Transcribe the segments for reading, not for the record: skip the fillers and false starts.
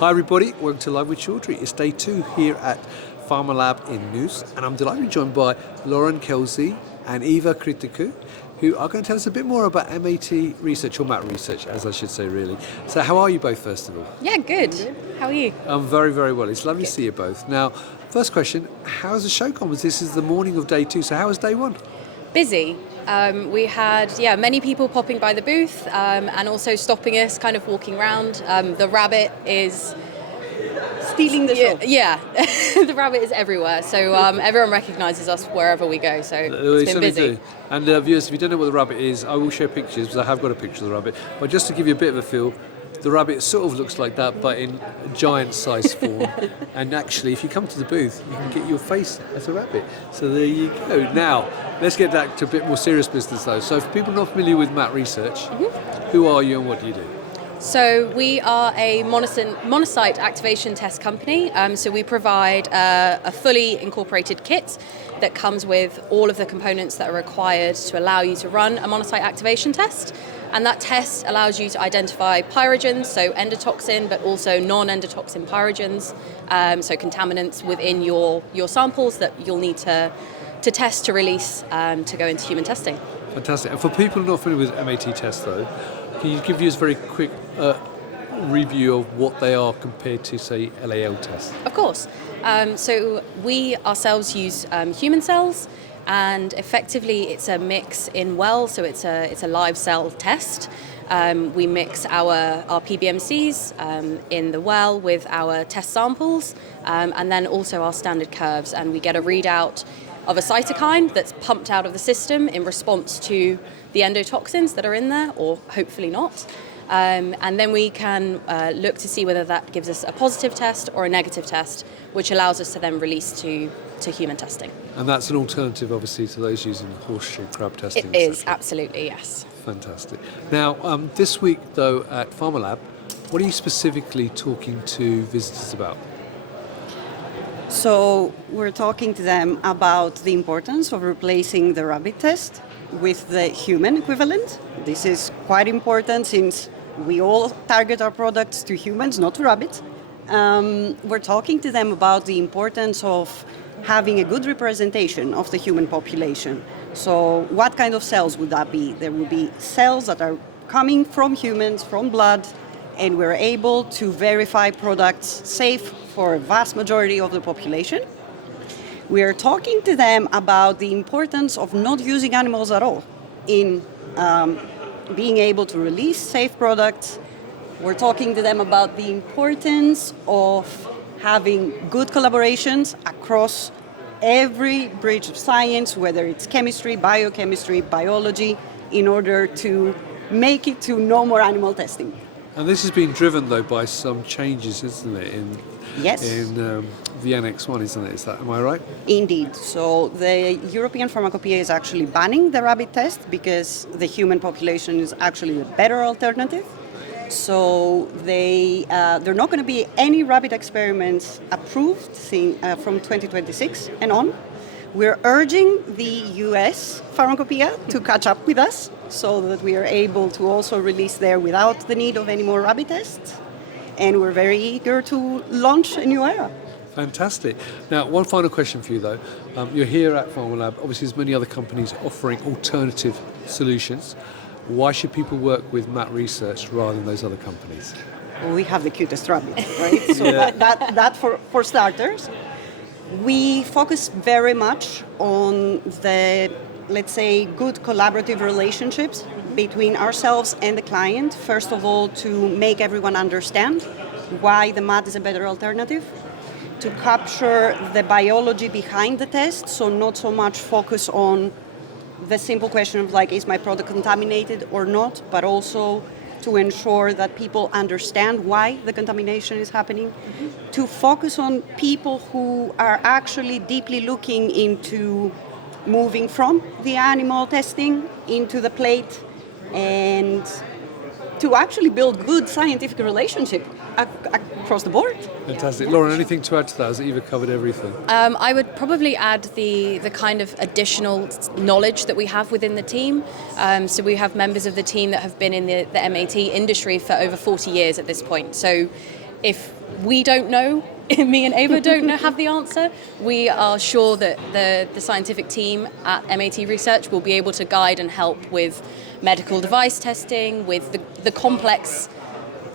Hi everybody, welcome to Live with Chaudhry. It's day 2 here at Pharma Lab in News, and I'm delighted to be joined by Lauren, Kelsey and Eva Kritikou, who are going to tell us a bit more about MAT research, or MAT research as I should say really. So how are you both first of all? Yeah, good. How are you? I'm very, very well. It's lovely to see you both. Now, first question, how's the show gone? This is the morning of day 2, so how was day 1? Busy. We had many people popping by the booth and also stopping us, kind of walking around. The rabbit is stealing the show. Yeah, the rabbit is everywhere. So everyone recognises us wherever we go. So it's been busy. Do. And viewers, if you don't know what the rabbit is, I will share pictures because I have got a picture of the rabbit. But just to give you a bit of a feel, the rabbit sort of looks like that, but in giant size form. And actually, if you come to the booth, you can get your face as a rabbit. So there you go. Now, let's get back to a bit more serious business though. So for people not familiar with MAT research, who are you and what do you do? So we are a monocyte activation test company. So we provide a fully incorporated kit that comes with all of the components that are required to allow you to run a monocyte activation test. And that test allows you to identify pyrogens, so endotoxin, but also non-endotoxin pyrogens, so contaminants within your samples that you'll need to test to release to go into human testing. Fantastic. And for people not familiar with MAT tests though, can you give us a very quick review of what they are compared to, say, LAL tests? Of course. So we ourselves use human cells, and effectively it's a mix in well, so it's a live cell test. We mix our PBMCs in the well with our test samples, and then also our standard curves, and we get a readout of a cytokine that's pumped out of the system in response to the endotoxins that are in there, or hopefully not. And then we can look to see whether that gives us a positive test or a negative test, which allows us to then release to human testing. And that's an alternative, obviously, to those using horseshoe crab testing. It is, absolutely, yes. Fantastic. Now, this week, though, at Pharma Lab, what are you specifically talking to visitors about? So we're talking to them about the importance of replacing the rabbit test with the human equivalent. This is quite important since we all target our products to humans, not to rabbits. We're talking to them about the importance of having a good representation of the human population. So what kind of cells would that be? There will be cells that are coming from humans, from blood, and we're able to verify products safe for a vast majority of the population. We're talking to them about the importance of not using animals at all in being able to release safe products. We're talking to them about the importance of having good collaborations across every branch of science, whether it's chemistry, biochemistry, biology, in order to make it to no more animal testing. And this has been driven, though, by some changes, isn't it, Yes. in the Annex 1, isn't it? Am I right? Indeed. So the European Pharmacopoeia is actually banning the rabbit test because the human population is actually a better alternative. So there are not going to be any rabbit experiments approved from 2026 and on. We're urging the US Pharmacopoeia to catch up with us so that we are able to also release there without the need of any more rabbit tests. And we're very eager to launch a new era. Fantastic. Now, one final question for you, though. You're here at Pharma Lab. Obviously, there's many other companies offering alternative solutions. Why should people work with MAT Research rather than those other companies? We have the cutest rabbit, right? So that for starters. We focus very much on the, let's say, good collaborative relationships between ourselves and the client. First of all, to make everyone understand why the MAT is a better alternative, to capture the biology behind the test, so not so much focus on the simple question of like, is my product contaminated or not, but also to ensure that people understand why the contamination is happening, to focus on people who are actually deeply looking into moving from the animal testing into the plate, and to actually build good scientific relationship across the board. Fantastic. Lauren, anything to add to that? Has Eva covered everything? I would probably add the kind of additional knowledge that we have within the team. So we have members of the team that have been in the MAT industry for over 40 years at this point. So if we don't know, me and Ava have the answer, we are sure that the scientific team at MAT Research will be able to guide and help with medical device testing, with the complex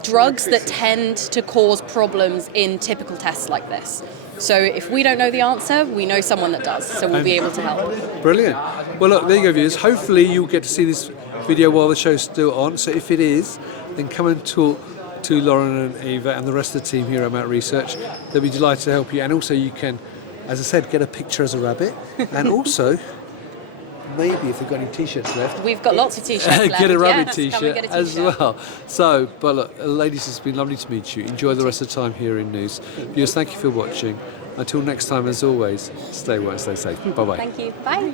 drugs that tend to cause problems in typical tests like this. So if we don't know the answer, we know someone that does, so we'll be able to help. Brilliant. Well, look, there you go, viewers. Hopefully you'll get to see this video while the show's still on. So if it is, then come and talk to Lauren and Eva and the rest of the team here at MAT Research. They'll be delighted to help you. And also you can, as I said, get a picture as a rabbit. And also, maybe if we've got any T-shirts left, We've got lots of T-shirts left. get a rabbit Yes, T-shirt come and get a as T-shirt. well. So, but look, ladies, it's been lovely to meet you. Enjoy the rest of the time here in News. Viewers, thank you for watching. Until next time, as always, stay well and stay safe. Bye-bye. Thank you. Bye.